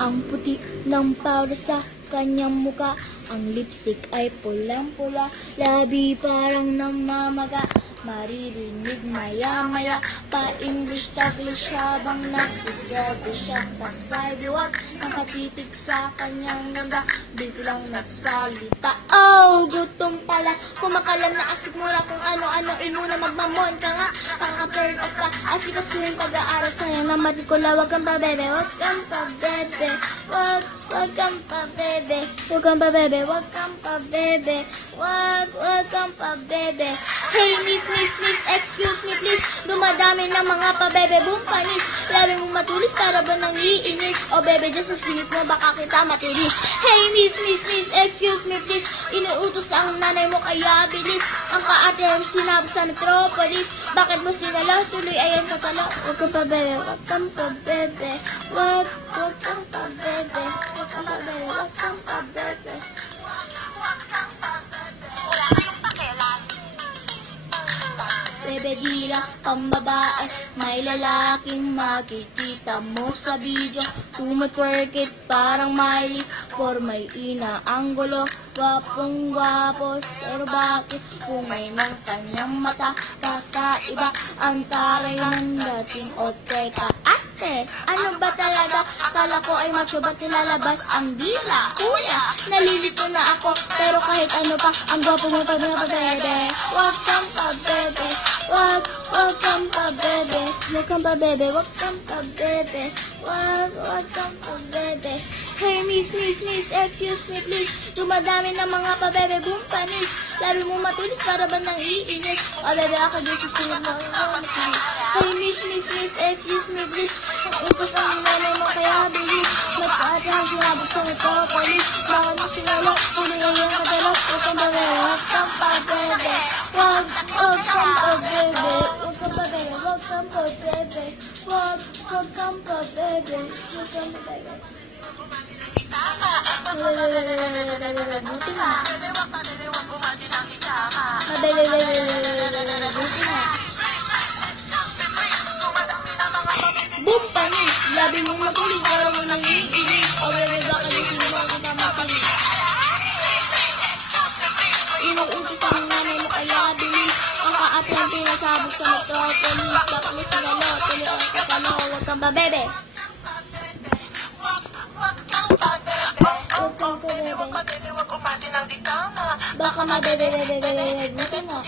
Ang puti ng powder sa kanyang muka, ang lipstick ay pulang-pula, labi parang namamaga. Maririnig maya-maya pa-English Taglish habang nagsiserve siya pa sidewalk. Nakatitig sa kanyang ganda, biglang nagsalita. Oh, gutom pala, kumakalam na asigmura kung ano-ano inuna. Magmamon ka nga, kaka-turn off ka, asikasuhin pag-aaral. Sayang na matrikula, wag kang pa-bebe, wag kang pa-bebe, wag kang pa-bebe, wag kang pa-bebe, wag kang pa-bebe, wag kang pa-bebe. Hey miss, excuse me please, dumadami ng mga pa-bebe, boom panis. Labi mo matulis para ba nang iinis? O bebe, dyan sa singit mo baka kita matilis. Hey miss, excuse me please, inuutos ang nanay mo kaya bilis. Ang kaate ang sinabi sa metropolis, bakit mo sinalaw? Tuloy ayan katalaw. Wag kang pa-bebe, wag kang pa-bebe, wag kang pa-bebe, wag kang pa-bebe, wag kang pa-bebe. Bebe dila, pambabae, may lalaking makikita mo sa video. Tumatwerk it parang Miley, for may ina ang gulo. Gwapong gwapos, pero bakit kumay ng kanyang mata? Kakaiba ang taray ng dating o teka. Ate, ano ba talaga? Kala ko ay macho, ba't nilalabas ang dila? Kuya, nalilito na ako, pero kahit ano pa, ang gwapo mo pa na pa-bebe. Wag kang pa-bebe, wag kang pa-bebe, wag kang pa-bebe, wag kang pa-bebe, wag kang pa-bebe. Hey miss, excuse me please, dumadami ng mga pa-bebe, boom panis. Labi mo matulis para ba nang iinis? O bebe, ako din susunod mo. Hey miss, excuse me please, ang utos ng nanay mo kaya bilis. Magpaate ang sinabog sa metropolis, bakit mo sinalo, huli ang iyong kadalo. Wag kang pa-bebe, wag kang pa-bebe, wag kang pa-bebe, wag kang pa-bebe, wag kang pa-bebe, wag kang pa-bebe, wag kang pa-bebe. Buti nga. Boom panis, labi mo matulis, pero mo nang iinis. O bebe, baka di sino mo kita makinig. Inuutos ang nanay mo kaya bilis. Ang kaate ang pinasabog sa metropolis, bakit mo sinalo, tuloy ang katalo. Wag kang pa bebe, baka mabebe, buti nga.